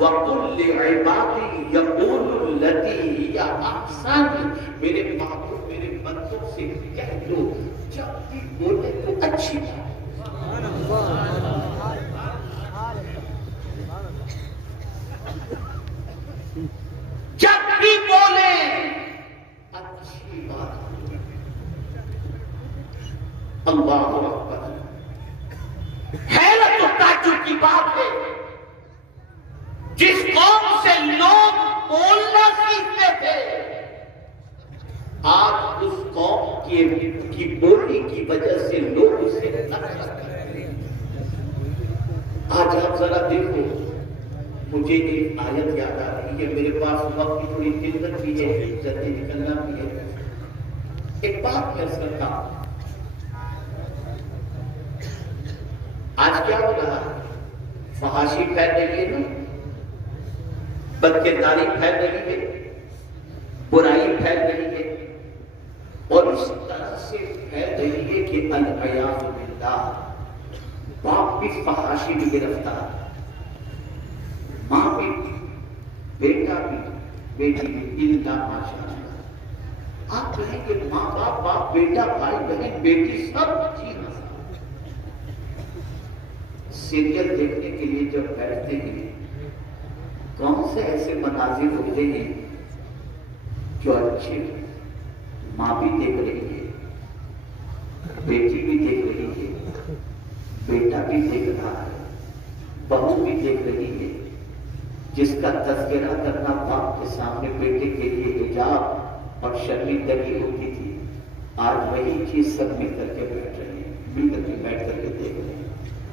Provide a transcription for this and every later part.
وَقُلْ لِعِبَادِي يَقُولُوا الَّتِي هِيَ أَحْسَنُ، میرے محبوب میرے بندوں سے کہہ دو جب بھی بولے تو اچھی بات، جب بھی بولے اچھی بات۔ اللہ اکبر، حیرت و تعجب کی بات ہے، جس قوم سے لوگ بولنا سیکھتے تھے آج اس قوم کی بولی کی وجہ سے لوگ اسے نفرت کرتے ہیں۔ آج آپ ذرا دیکھو، مجھے ایک آیت یاد آ رہی ہے، میرے پاس وقت کی تھوڑی قلت بھی ہے، جلدی نکلنا بھی ہے۔ ایک بات کر سکتا ہوں، آج کیا ہو رہا ہے؟ فحاشی پھیل رہی ہے نا، بدکرداری پھیل رہی ہے، برائی پھیل رہی ہے، اور اس طرح سے پھیل رہی ہے کہ العیاذ باللہ باپ بھی فحاشی میں گرفتار، ماں بھی، بیٹا بھی، بیٹی بھی، الا ماشاءاللہ۔ آپ کہیں کہ ماں باپ، باپ بیٹا، بھائی بہن، بیٹی، سب چیز سیریل دیکھنے کے لیے جب بیٹھتے ہیں کون سے ایسے مناظر ہوتے ہیں جو اچھے، ماں بھی دیکھ رہی ہے، بیٹی بھی دیکھ رہی ہے، بیٹا بھی دیکھ رہا ہے، بہو بھی دیکھ رہی ہے، جس کا تذکرہ کرنا باپ کے سامنے بیٹے کے لیے حجاب اور شرمندگی ہوتی تھی، آج وہی چیز سب مل کر کے بیٹھ رہے ہیں، مل کر کے بیٹھ کر کے دیکھ رہے ہیں۔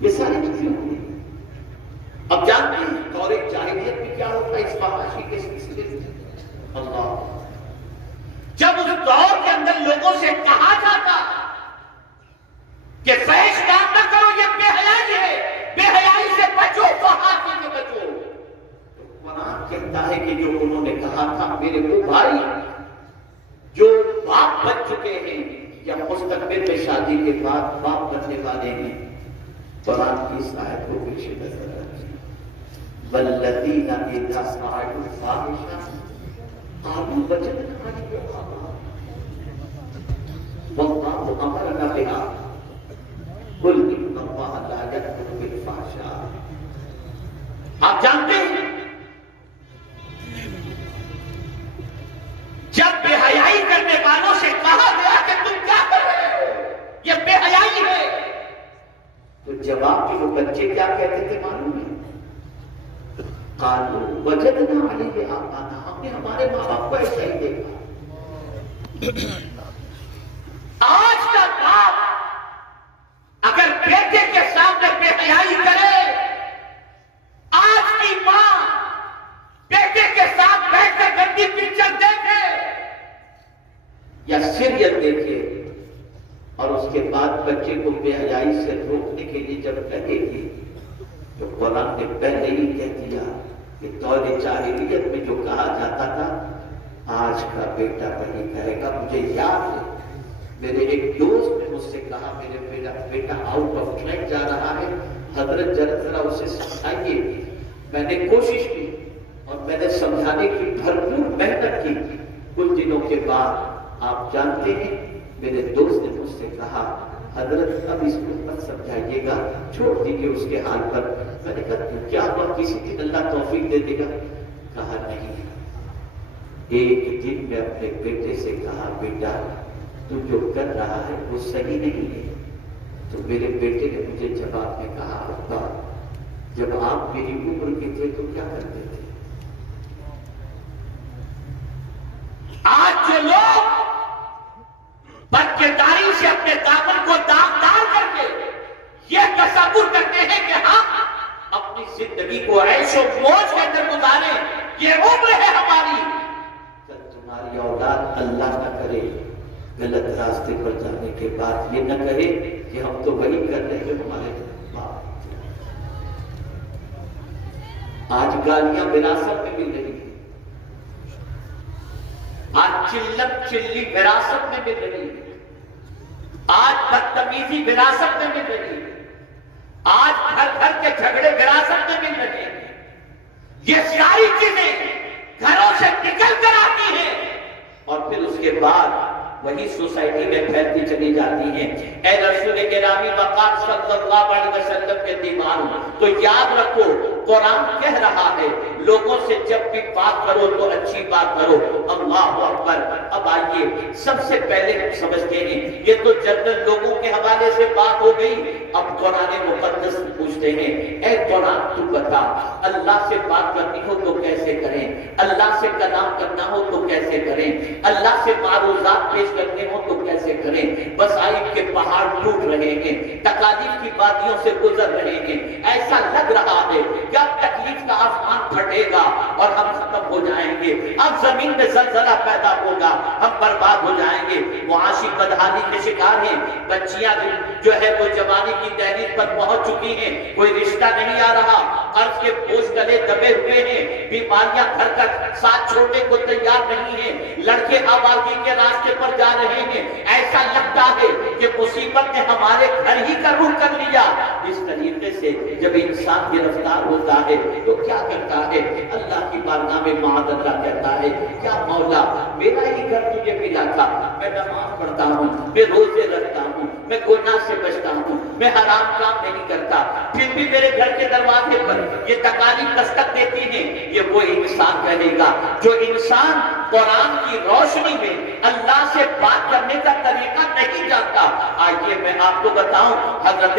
یہ ساری چیزیں ہوتی ہیں۔ اب جانتے ہیں دور جاہلیت میں کیا ہوتا ہے اس فحاشی کے سلسلے میں؟ اللہ، جب اس دور کے اندر لوگوں سے کہا جاتا کہ فحش کام نہ کرو، یہ بے حیائی ہے، بے حیائی سے بچو، فحاشی سے بچو، تو قرآن کہتا ہے کہ جو انہوں نے کہا تھا، میرے وہ بھائی جو باپ بن چکے ہیں یا مستقبل میں شادی کے بعد باپ بننے والے ہیں، قرآن کی اس آیت کو پیش نظر رکھیں، والذین اذا فعلوا الفاحشۃ قالوا وجدنا علیہا آباءنا واللہ امرنا بها قل ان اللہ لا یأمر بالفحشاء۔ آپ جانتے ہیں جب بے حیائی کرنے والوں سے کہا گیا کہ تم کیا کر رہے ہو، یہ بے حیائی ہے، تو جواب کے وہ بچے کیا کہتے تھے معلوم ہے؟ قالوا وجدنا علیہ آباءنا، ہم نے ہمارے ماں باپ کو ایسا ہی دیکھا۔ آج کا باپ اگر بیٹے کے سامنے بے حیائی کرے، آج کی ماں بیٹے کے ساتھ بیٹھ کر گندی پکچر دیکھے یا سیریل دیکھے، اور اس کے بعد بچے کو بے حیائی سے روکنے کے لیے جب کہے گی تو قرآن نے پہلے ہی کہہ دیا کہ دور جاہلیت میں جو کہا جاتا تھا آج کا بیٹا وہی کہے گا۔ مجھے یاد ہے میرے ایک دوست نے مجھ سے کہا میرے بیٹا آؤٹ آف ٹریک جا رہا ہے، حضرت ذرا اسے سمجھائیے۔ میں نے کوشش کی اور میں نے سمجھانے کی بھرپور محنت کی۔ کچھ دنوں کے بعد آپ جانتے ہیں میرے دوست نے مجھ سے کہا حضرت اب اس کو مت سمجھائیے گا، چھوڑ دیجیے اس کے حال پر۔ میں نے کہا تو کیا ہوا، کسی دن اللہ توفیق دے دے گا؟ کہا نہیں۔ ایک دن میں اپنے بیٹے سے کہا بیٹا تو جو کر رہا ہے وہ صحیح نہیں ہے۔ تو میرے بیٹے نے مجھے جواب میں کہا ابا جب آپ میری عمر کے تھے تو کیا کرتے تھے؟ آج جو لوگ بدکرداری سے اپنے دامن کو داغدار کر کے یہ تصور کرتے ہیں کہ ہم اپنی زندگی کو عیش و موج کے اندر گزاریں، یہ عمر ہے ہماری، کل تمہاری اولاد اللہ نہ کرے غلط راستے پر جانے کے بعد یہ نہ کہے کہ ہم تو وہی کر رہے ہیں ہمارے باپ۔ آج گالیاں وراثت میں مل رہی ہیں، آج چلت چلی وراثت میں مل رہی ہے، آج بدتمیزی وراثت میں مل رہی ہے، آج گھر گھر کے جھگڑے وراثت میں مل رہے ہیں، یہ ساری چیزیں گھروں سے نکل کر آتی ہیں اور پھر اس کے بعد وہی سوسائٹی میں پھیلتی چلی جاتی ہیں۔ اے رسول گرامی مقام صلی اللہ علیہ وسلم کے دیوانوں، تو یاد رکھو قرآن کہہ رہا ہے لوگوں سے جب بھی بات کرو تو اچھی بات کرو۔ اللہ اکبر۔ اب آئیے سب سے پہلے ہم سمجھتے ہیں یہ تو جنرل لوگوں کے حوالے سے بات ہو گئی، اب قرآن مقدس پوچھتے ہیں اے قرآن تو بتا اللہ سے بات کرنی ہو تو کیسے کریں، اللہ سے کلام کرنا ہو تو کیسے کریں، اللہ سے معروضات پیش کرنے ہو تو کیسے کریں؟ مصائب کے پہاڑ ٹوٹ رہے ہیں، تکالیف کی وادیوں سے گزر رہے ہیں، ایسا لگ رہا ہے کہ اب تکلیف کا آسمان پھٹے گا اور ہم ختم ہو جائیں گے، اب زمین میں زلزلہ پیدا ہوگا، ہم برباد ہو جائیں گے، معاشی بدحالی کے شکار ہیں، بچیاں جو ہے وہ جوانی کی دہلیز پر پہنچ چکی ہیں، کوئی رشتہ نہیں آ رہا، قرض کے بوجھ گلے دبے ہوئے ہیں، بیماریاں گھر کا ساتھ چھوڑنے کو تیار نہیں ہیں، لڑکے آبادی کے راستے پر جا رہے ہیں، ایسا لگتا ہے کہ مصیبت نے ہمارے گھر ہی کا رخ کر لیا۔ اس طریقے سے جب انسان گرفتار ہوتا ہے تو کیا کرتا ہے؟ اللہ کی بارگاہ میں معاذ اللہ کہتا ہے کیا مولا میرا ہی گھر تجھے ملا تھا، میں نماز پڑھتا ہوں، میں روزے رکھتا ہوں، میں گناہ سے بچتا ہوں، میں حرام کام نہیں کرتا، پھر بھی میرے گھر کے دروازے پر یہ تکالیف دستک دیتی ہیں۔ یہ وہ انسان کہے گا جو انسان قرآن کی روشنی میں اللہ سے بات کرنے کا طریقہ نہیں جانتا۔ آئیے میں آپ کو بتاؤں حضرت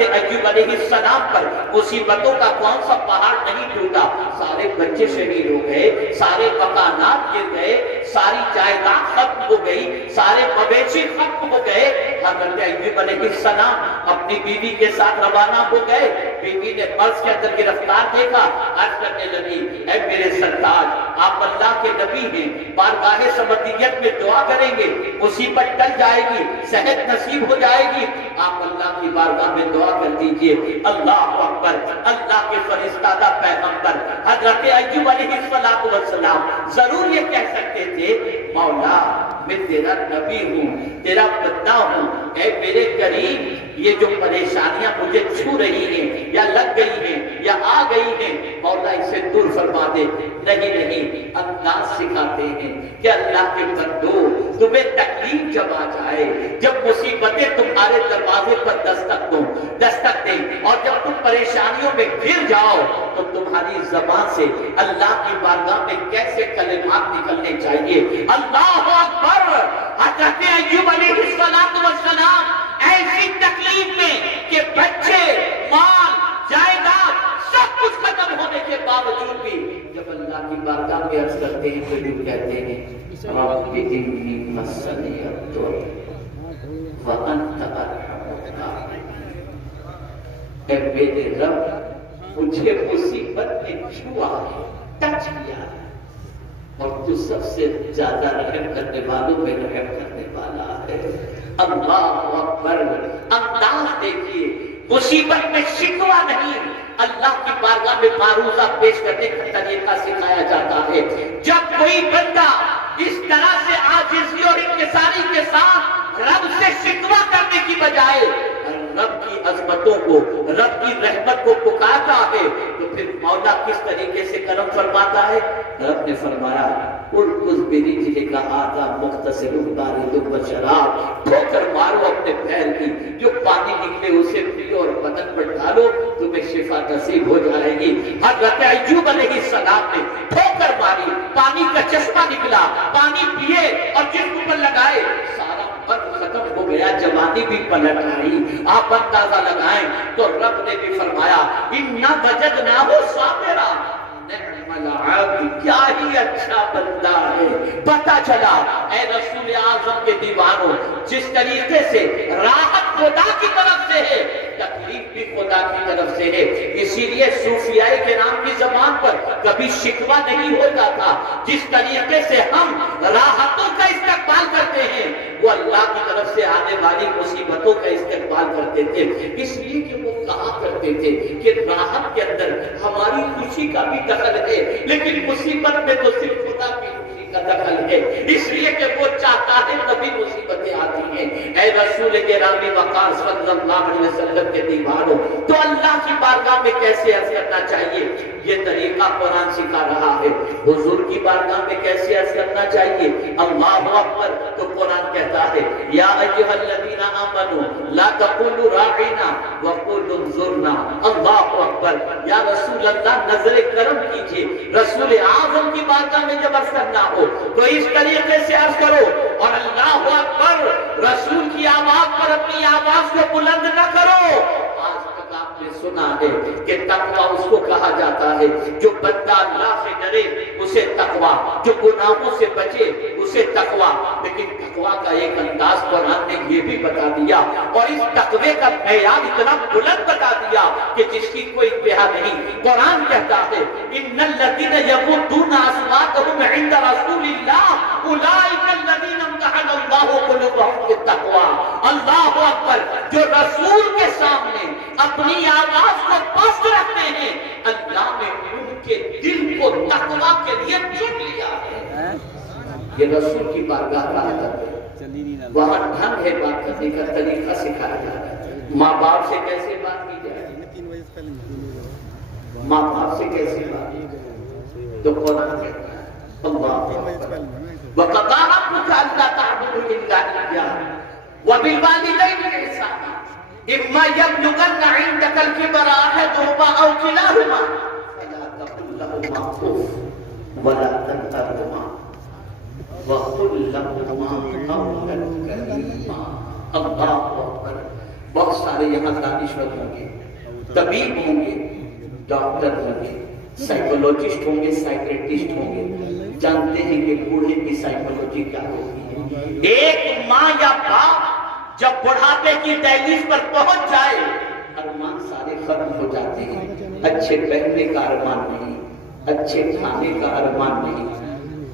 ایوب علیہ السلام پر مصیبتوں کا کون سا پہاڑ نہیں ٹوٹا؟ سارے بچے شہید ہو گئے، سارے مکانات گر گئے، ساری جائیداد ختم ہو گئی، سارے مویشی ختم ہو گئے۔ حضرت ایوب علیہ السلام اپنی بیوی کے ساتھ روانہ ہو گئے، بیوی نے مرض کے اندر گرفتار دیکھا، عرض کرنے لگی اے میرے سرتاج آپ اللہ کے نبی ہیں، بارگاہ سمدیت میں دعا کریں گے، مصیبت ٹل جائے گی، صحت نصیب ہو جائے گی، آپ اللہ کی بارگاہ میں دعا کر دیجئے۔ اللہ اکبر۔ اللہ کے فرستادہ پیغمبر حضرت ایوب علیہ السلام ضرور یہ کہہ سکتے تھے مولا میں تیرا نبی ہوں، تیرا بندہ ہوں، اے میرے قریب یہ جو پریشانیاں مجھے چھو رہی ہیں یا لگ گئی ہیں یا آ گئی ہیں مولا اسے دور فرما دے۔ نہیں، انداز سکھاتے ہیں کہ اللہ کے بندو تمہیں تکلیف جب آ جائے، جب مصیبتیں تمہارے دروازے پر دستک دیں اور جب تم پریشانیوں میں گر جاؤ تو تمہاری زبان سے اللہ کی بارگاہ میں کیسے کلمات نکلنے چاہیے۔ اللہ اکبر۔ حضرت ایوب علیہ السلام ایسی تکلیف میں کہ بچے، مال، جائیداد سب کچھ ختم ہونے کے باوجود بھی جب اللہ کی بارگاہ میں عرض کرتے ہیں تو جو کہتے ہیں رب انی مسنی الضر وانت ارحم الراحمین، اے میرے رب مجھے مصیبت نے چھوا ہے، ٹچ کیا ہے، اور تو سب سے زیادہ رحم کرنے والوں میں رحم کرنے والا ہے۔ اللہ اکبر۔ انداز دیکھیے، مصیبت میں شکوہ نہیں، اللہ کی بارگاہ میں معروضہ پیش کرنے کا طریقہ سکھایا جاتا ہے۔ جب کوئی بندہ اس طرح سے عاجزی اور انکساری کے ساتھ رب سے شکوہ کرنے کی بجائے رب کی عظمتوں کو، رب کی رحمت کو پکارتا ہے تو پھر مولا کس طریقے سے کرم فرماتا ہے؟ رب نے فرمایا اُرْكُضْ بِرِجْلِكَ هَٰذَا مُغْتَسَلٌ بَارِدٌ وَشَرَابٌ، ٹھوکر مارو اپنے پیر کی، جو پانی نکلے اسے پیو اور بدن پر ڈالو، تمہیں شفا نصیب ہو جائے گی۔ حضرت ایوب علیہ السلام نے ٹھوکر ماری، پانی کا چشمہ نکلا، پانی پیے اور جسم پر لگائے، سارا مرض ختم ہو گیا، جوانی بھی پلٹ آئی۔ آپ اندازہ لگائیں تو رب نے بھی فرمایا اِنَّا وَجَدْنَاهُ صَابِرًا، کیا ہی اچھا بندہ ہے۔ پتہ چلا اے رسول اعظم کے دیوانوں، جس طریقے سے راحت خدا کی طرف سے ہے، تکلیف بھی خدا کی طرف سے ہے۔ اسی لیے صوفیاء کرام کی زبان پر کبھی شکوہ نہیں ہوتا تھا۔ جس طریقے سے ہم راحتوں کا استقبال کرتے ہیں وہ اللہ کی طرف سے آنے والی مصیبتوں کا استقبال کرتے تھے۔ اس لیے کہ وہ کہا کرتے تھے کہ راحت کے اندر ہماری خوشی کا بھی دخل ہے، لیکن مصیبت میں تو صرف خدا کی خوشی کا دخل ہے، اس لیے کہ وہ چاہتا ہے تبھی مصیبتیں آتی ہیں۔ اے رسول گرامی وقار صلی اللہ علیہ وسلم کے دیوانوں، تو اللہ کی بارگاہ میں کیسے عرض کرنا چاہیے، یہ طریقہ قرآن سکھا رہا ہے۔ حضور کی بارگاہ میں کیسے عرض کرنا چاہیے، اللہ اکبر، تو قرآن کہتا ہے یا ایھا الذین آمنوا لا تقولوا راعنا وقولوا انظرنا۔ اللہ اکبر، یا رسول اللہ نظر کرم کیجئے، رسول اعظم کی بارگاہ میں جب عرض کرنا ہو تو اس طریقے سے عرض کرو، اور اللہ اکبر، رسول کی آواز پر اپنی آواز کو بلند نہ کرو۔ آج تک آپ نے سنا ہے کہ تقویٰ اس کو کہا جاتا ہے جو بندہ اللہ سے ڈرے اسے تقویٰ، جو گناہوں سے بچے اسے تقویٰ، لیکن تقویٰ کا ایک انداز قرآن نے یہ بھی بتا دیا، اور اس تقوی کا معیار اتنا بلند بتا دیا کہ جس کی کوئی انتہا نہیں۔ قرآن کہتا ہے ان الذین یغضون اصواتهم عند رسول اللہ اولئک الذین امتحن اللہ قلوبهم بالتقوی۔ اللہ اکبر، جو رسول کے سامنے اپنی آواز کو پست رکھتے ہیں، اللہ نے ان کے دل کو تقوی کے لیے چن لیا ہے۔ یہ رسول کی بارگاہ کا ادب ہے، وہاں ڈھنگ ہے بات کرنے کا طریقہ سکھایا جاتا ہے۔ ماں باپ سے کیسے بات کی جائے، ماں باپ سے کیسے بات کی جائے، تو قرآن کہتا ہے اللہ وَقَضَىٰ رَبُّكَ أَلَّا تَعْبُدُوا إِلَّا إِيَّاهُ وَبِالْوَالِدَيْنِ إِحْسَانًا إِمَّا يَبْلُغَنَّ عِندَكَ الْكِبَرَ أَحَدُهُمَا أَوْ كِلَاهُمَا فَلَا تَقُل لَّهُمَا أُفٍّ وَلَا تَنْهَرْهُمَا وَقُل لَّهُمَا قَوْلًا كَرِيمًا۔ اللہ اکبر، بہت سارے یہاں دانشور ہوں گے، طبیب ہوں گے، ڈاکٹر ہوں گے، سائیکولوجسٹ ہوں گے، سائیکریٹسٹ ہوں گے، جانتے ہیں کہ بوڑھے کی سائیکولوجی کیا ہوتی ہے۔ ایک ماں یا باپ جب بڑھاپے کی دہلیز پر پہنچ جائے، ارمان سارے ختم ہو جاتے ہیں۔ اچھے پہننے کا ارمان نہیں، اچھے کھانے کا ارمان نہیں،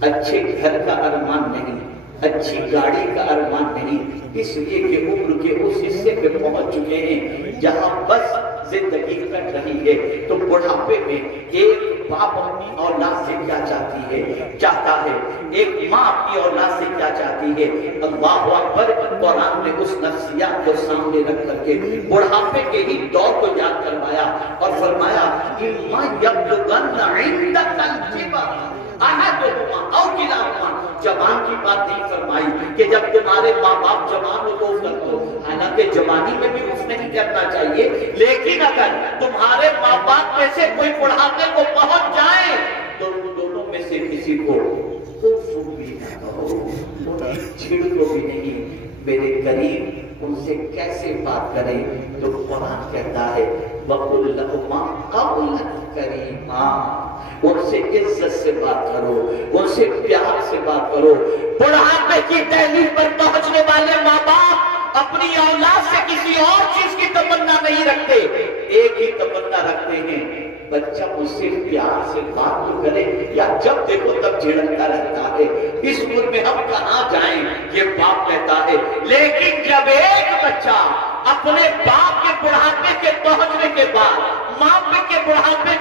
اچھے گھر کا ارمان نہیں، اچھی گاڑی کا ارمان نہیں، اس لیے کہ عمر کے اس حصے پہ پہنچ چکے ہیں جہاں بس زندگی کٹ رہی ہے۔ تو بڑھاپے میں ایک باپ اپنی اولاد سے کیا چاہتا ہے، ایک ماں اپنی اولاد سے کیا چاہتی ہے۔ اللہ اکبر، قرآن نے اس نفسیات کو سامنے رکھ کر کے بڑھاپے کے ہی دور کو یاد کروایا اور فرمایا اِمَّا يَبْلُغَنَّ عِندَكَ الْكِبَرَ أَحَدُهُمَا أَوْ كِلَاهُمَا۔ جوان کی بات نہیں فرمائی کہ جب تمہارے ماں باپ جوان ہو تو اف کر دو، حالانکہ جوانی میں بھی اف نہیں کرنا چاہیے، لیکن اگر تمہارے ماں باپ میں سے کوئی بڑھاپے کو پہنچ جائے تو ان دونوں میں سے کسی کو اف بھی نہ کہو، انہیں چھڑکو بھی نہیں۔ میرے قریب ان سے کیسے بات کریں، تو قرآن کہتا ہے وَقُلْ لَهُمَا قَوْلًا كَرِيمًا۔ ان سے عزت سے بات کرو، ان سے پیار سے بات کرو۔ بڑھاپے کی دہلیز پر پہنچنے والے ماں باپ اپنی اولاد سے کسی اور چیز کی تمنا نہیں رکھتے، ایک ہی تمنا رکھتے ہیں بچہ مجھ سے پیار سے بات تو کرے، یا جب دیکھو تب جھڑکتا رہتا ہے۔ اس عمر میں ہم کہاں جائیں، یہ باپ کہتا ہے۔ لیکن جب ایک بچہ اپنے باپ کے بڑھاپے کے پہنچنے کے بعد، ماں کے بڑھاپے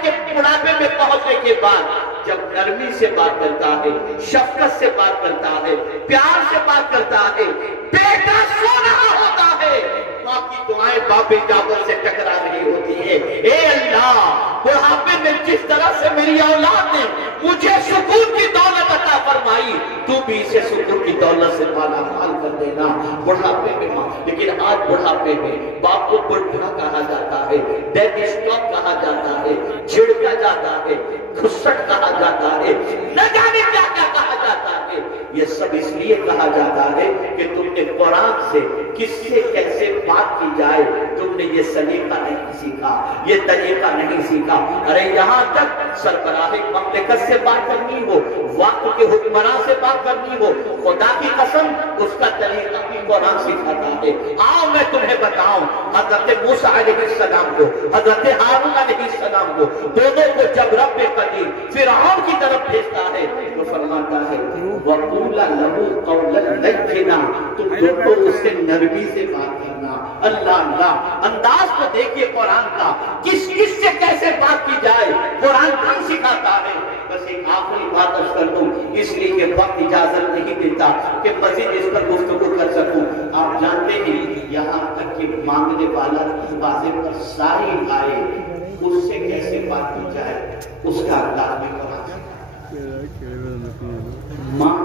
میں پہنچنے کے بعد جب نرمی سے بات کرتا ہے، شفقت سے بات کرتا ہے، پیار سے بات کرتا ہے، بیٹا سو رہا ہوتا ہے، ماں کی دعائیں باب اجابت سے ٹکرا رہی ہوتی ہے۔ اے اللہ، بڑھاپے میں جس طرح سے میری اولاد نے مجھے سکون کی دولت عطا فرمائی، تو بھی اسے سکون کی دولت سے مالا مال کر دینا۔ بڑھاپے میں ماں، لیکن آج بڑھاپے میں باپ کو بڑھا کہا جاتا ہے، ڈیڈ اسٹاپ کہا جاتا ہے، چھڑکا جاتا ہے، کھسٹ کہا جاتا ہے، نہ جانے کیا کیا کہا جاتا ہے۔ یہ سب اس لیے کہا جاتا ہے کہ تم نے قرآن سے کس سے کیسے بات کی جائے تم نے یہ سلیقہ نہیں سیکھا، یہ طریقہ نہیں سیکھا۔ ارے یہاں تک سربراہ مملکت سے بات کرنی ہو، وقت کے حکمراں سے بات کرنی ہو، خدا کی قسم اس کا طریقہ بھی قرآن سکھاتا ہے۔ آؤ میں تمہیں بتاؤں، حضرت موسیٰ علیہ السلام کو، حضرت ہارون علیہ السلام کو، دونوں کو جب رب قدیر فرعون کی طرف بھیجتا ہے تو فرماتا ہے وَقُولَ لَهُ قَوْلًا لَيِّنًا، تم دونوں اس سے نرمی سے بات کرنا۔ اللہ اللہ، انداز کو دیکھیے قرآن کا، کس سے کیسے بات کی جائے، قرآن کم سکھاتا ہے۔ بس ایک آخری بات کر دوں، اس لیے کہ وقت اجازت نہیں دیتا کہ مزید اس پر گفتگو کر سکوں. آپ جانتے ہیں یہاں تک کہ مانگنے والا دروازے پر سائل آئے اس سے کیسے بات کی جائے اس کا انداز میں بنا سکتا. ماں